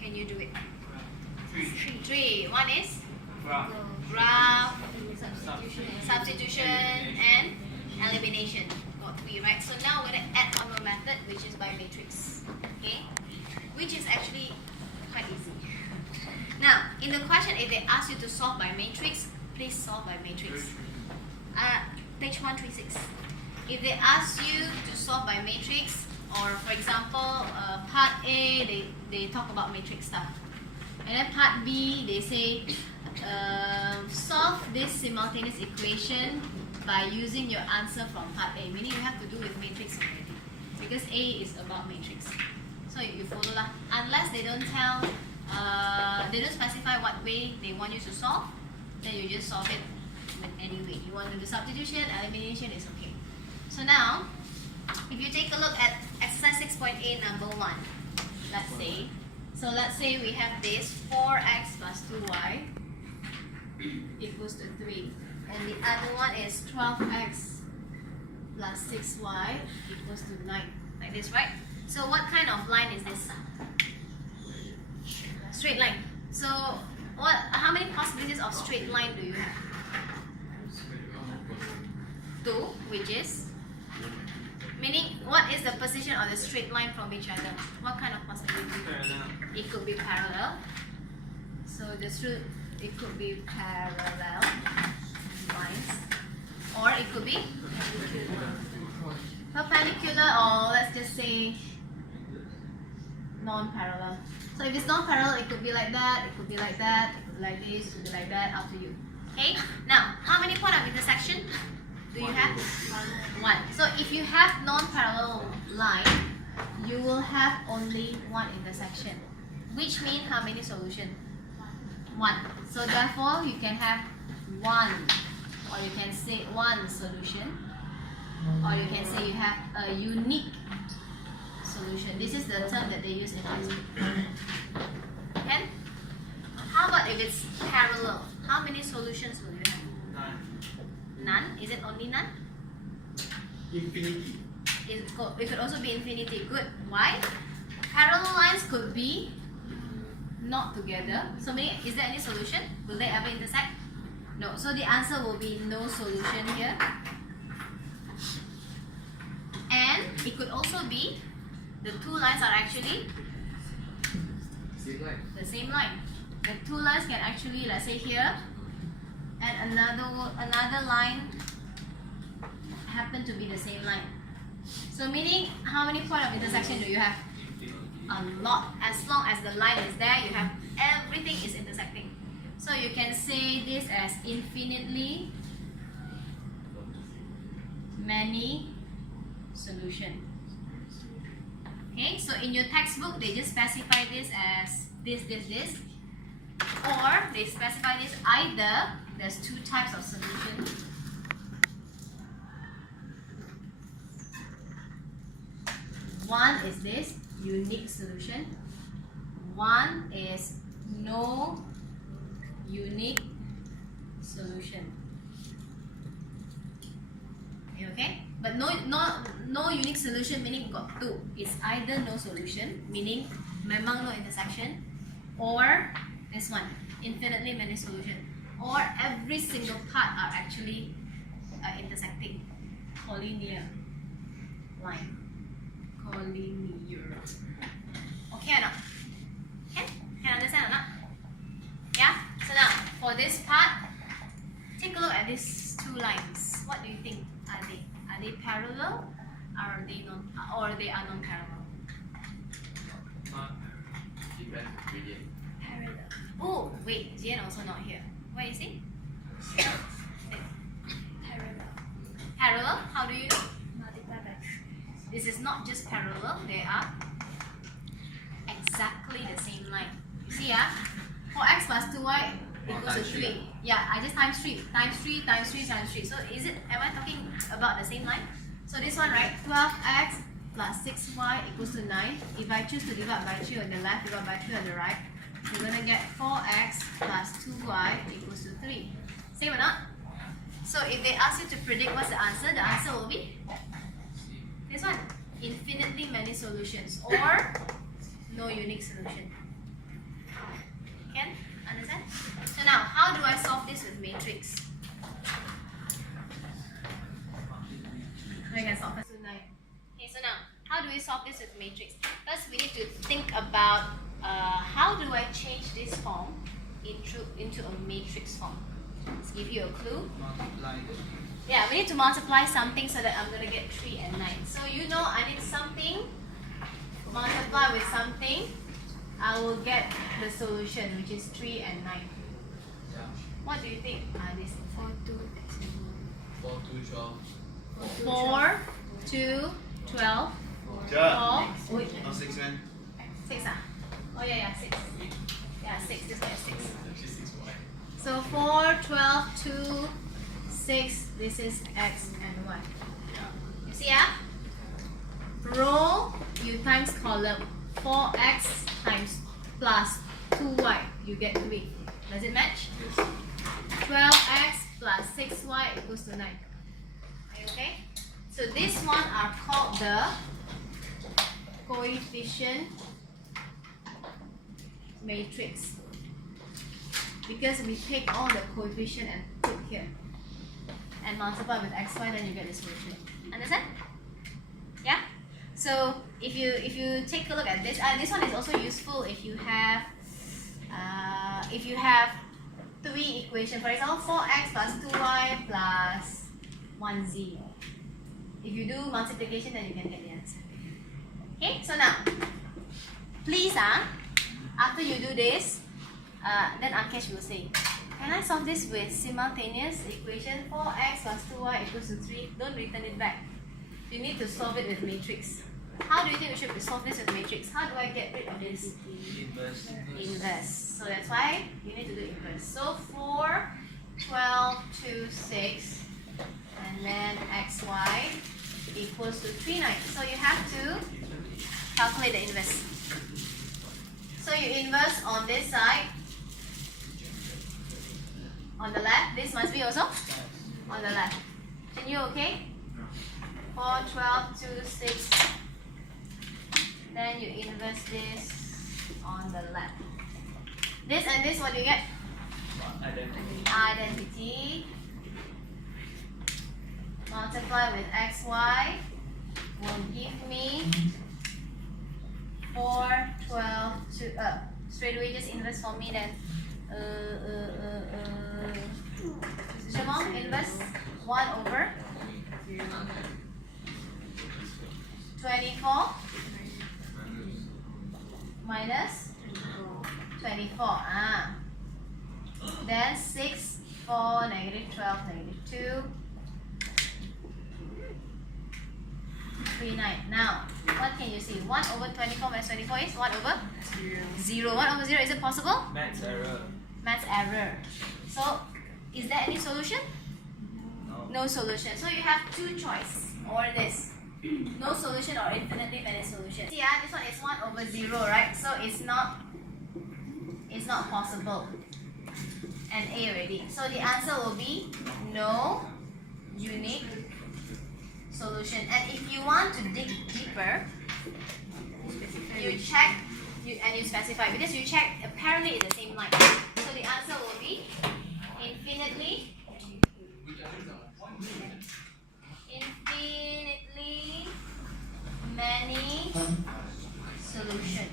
can you do it? 3. 3. One is Graph. substitution, and elimination. Got 3, right? So now we're going to add one more method, which is by matrix. Okay? Which is actually quite easy. Now, in the question, if they ask you to solve by matrix, please solve by matrix. Page 136. If they ask you to solve by matrix, or for example, part A, they talk about matrix stuff. And then part B, they say, solve this simultaneous equation by using your answer from part A. Meaning you have to do with matrix already. Because A is about matrix. So you follow lah. Unless they don't tell, they don't specify what way they want you to solve, then you just solve it in any way. You want to do substitution, elimination is okay. So now, if you take a look at exercise 6.8 number 1, let's say we have this 4x plus 2y equals to 3, and the other one is 12x plus 6y equals to 9, like this, right? So what kind of line is this? Straight line. So how many possibilities of straight line do you have? 2, which is? Meaning, what is the position of the straight line from each other? What kind of possibility? Parallel. It could be parallel. So it could be parallel lines. Or it could be perpendicular, or let's just say non-parallel. So if it's non-parallel, it could be like that, it could be like that, it could be like this, it could be like that, up to you. Okay? Now, how many points of intersection do you have? 1. So if you have non-parallel line, you will have only one intersection. Which means how many solutions? 1. So therefore, you can have 1, or you can say 1 solution, or you can say you have a unique solution. This is the term that they use in textbook. And how about if it's parallel? How many solutions will you have? 9. None? Is it only none? Infinity. It could also be infinity. Good. Why? Parallel lines could be not together. So is there any solution? Will they ever intersect? No. So the answer will be no solution here. And it could also be the two lines are actually the same line. The two lines can actually, let's say here, and another line happen to be the same line. So meaning, how many points of intersection do you have? A lot. As long as the line is there, you have everything is intersecting. So you can say this as infinitely many solutions. Okay, so in your textbook, they just specify this as this, or they specify this either there's 2 types of solution. One is this unique solution. One is no unique solution. Okay? But no unique solution meaning got 2. It's either no solution, meaning memang no intersection, or this one, infinitely many solution, or every single part are actually intersecting. Collinear line. Collinear. Okay or not? Can understand or not? Yeah? So now, for this part, take a look at these 2 lines. What do you think are they? Are they parallel? Or are they non-parallel? Parallel. Oh, wait, Jian also not here. Where is he? Parallel. Parallel? How do you know? Multiply by 3. This is not just parallel, they are exactly the same line. You see, 4x plus 2y equals to 3. Yeah, I just times 3, times 3, times 3, times 3. So am I talking about the same line? So this one, right? 12x plus 6y equals to 9. If I choose to divide by 3 on the left, divide by 3 on the right, you're going to get 4x plus 2y equals to 3. Same or not? So if they ask you to predict what's the answer will be this one. Infinitely many solutions, or no unique solution. this with matrix? We can solve this with 9. Okay, so now, how do we solve this with matrix? First, we need to think about how do I change this form into a matrix form. Let's give you a clue. Multiply the Yeah, we need to multiply something so that I'm going to get 3 and 9. So you know I need something, multiply with something, I will get the solution, which is 3 and 9. yeah. What do you think are these? 4, 2, 4, 2, 12. 4, 2, 12, Yeah. 4, wait, Oh, 6 man. 6 ah? Oh yeah, 6. Yeah, 6, this one is 6. Actually 6 y. So 4, 12, 2, 6, this is x and y. Yeah. You see ah? Row, you times column. 4x times plus 2y, you get 3. Does it match? Yes. 12x plus 6y equals to 9. Are you okay? So this one are called the coefficient matrix, because we take all the coefficient and put here and multiply with xy, then you get the solution. Understand? Yeah. So if you take a look at this, this one is also useful if you have 3 equations. For example, 4x plus 2y plus 1z. If you do multiplication, then you can get the answer. Okay, so now, please after you do this, then Ankesh will say, can I solve this with simultaneous equation? 4x plus 2y equals to 3. Don't return it back. You need to solve it with matrix. How do you think we should solve this with matrix? How do I get rid of this? Inverse. Inverse. So that's why you need to do inverse. So 4, 12, 2, 6, and then xy equals to 3, 9. So you have to calculate the inverse. So you inverse on this side. On the left, this must be also on the left. Can you okay? 4, 12, 2, 6. Then you inverse this on the left. This and this, what do you get? Identity. Multiply with xy will give me 4, 12, 2, straight away just inverse for me then. Shimon, inverse 1 over 24 minus 24. Then 6, 4, negative 12, negative 2, 3, 9. Now, what can you see? 1 over 24 minus 24 is 1 over 0. 1 over 0, is it possible? Maths error. Maths error. So, is there any solution? No. No solution. So you have 2 choice, or this. No solution or infinitely many solutions. See, this one is 1 over 0, right? So it's not possible. And A already. So the answer will be no unique solution. And if you want to dig deeper, you check and you specify, because you check apparently it's the same line. So the answer will be infinitely many solution.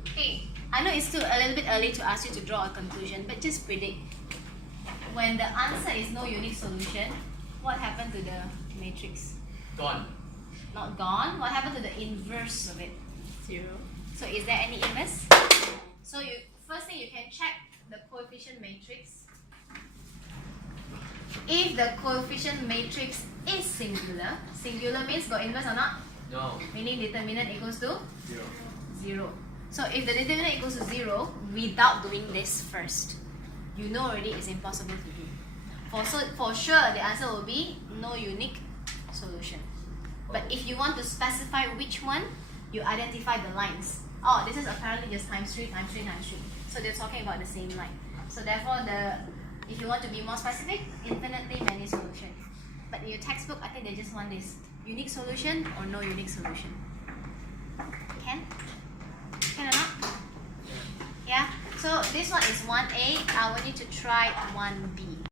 Okay, I know it's still a little bit early to ask you to draw a conclusion, but just predict. When the answer is no unique solution, what happened to the matrix? Gone. Not gone. What happened to the inverse of it? 0. So is there any inverse? So first thing you can check the coefficient matrix. If the coefficient matrix is singular, singular means got inverse or not? No. Meaning determinant equals to 0. 0. So if the determinant equals to 0 without doing this first, you know already it's impossible to do. For sure the answer will be no unique solution. But if you want to specify which one, you identify the lines. Oh, this is apparently just times 3, times 3, times 3. So they're talking about the same line. So therefore, if you want to be more specific, infinitely many solutions. But in your textbook, I think they just want this unique solution or no unique solution. Can? Can or not? Yeah? So this one is 1A. I want you to try 1B.